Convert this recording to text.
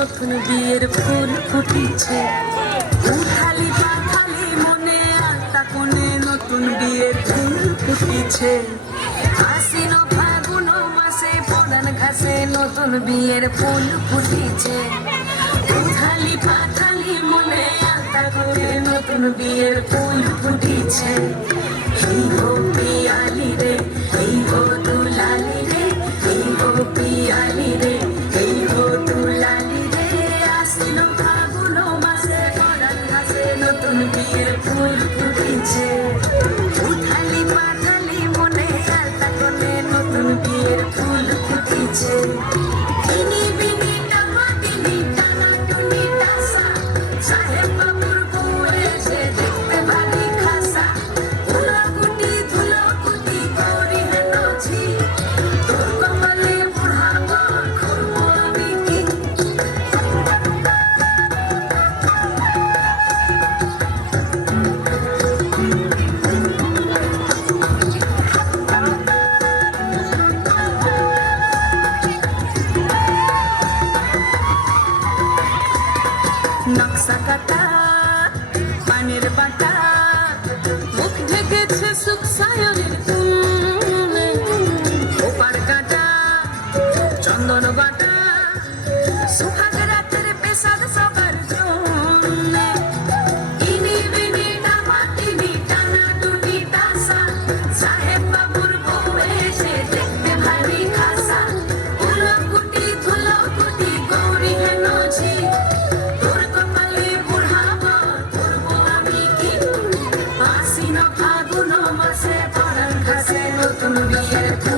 নতুন বিয়ের ফুল ফুটিছে। উঠালি পাখালি মনে আলতা কোণে নতুন বিয়ের ফুল ফুটিছে। আশ্বিন ফাগুন মাসে পরান ঘাসে নতুন বিয়ের ফুল ফুটিছে। উঠালি পাখালি মনে আলতা কোণে নতুন বিয়ের ফুল ফুটিছে। এই গো পিয়ালি রে, এই গো দুলালি রে, এই গো পিয়ালি রে, এই গো দুলালি রে। আশ্বিন ফাগুন মাসে পরান ঘাসে নতুন বিয়ের ফুল ফুটিছে। উঠালি পাঠালি মনে আলতা কোণে নতুন বিয়ের ফুল ফুটিছে। ইনি বিনি টাকা দিনি টানা টুনি টাসা, সাহেব বাবুর বউ এসে দেখতে ভারী খাসা। ধুলোকুটি ধুলোকুটি করি হেন ঝি, তোর কপালে বুড়াবো করবো আমি কি। নকশা কাটা পানের বাটা, মুখ ঢেকেছে সুখ সায়নের তুলে। ওপার কাটা চন্দন বাটা।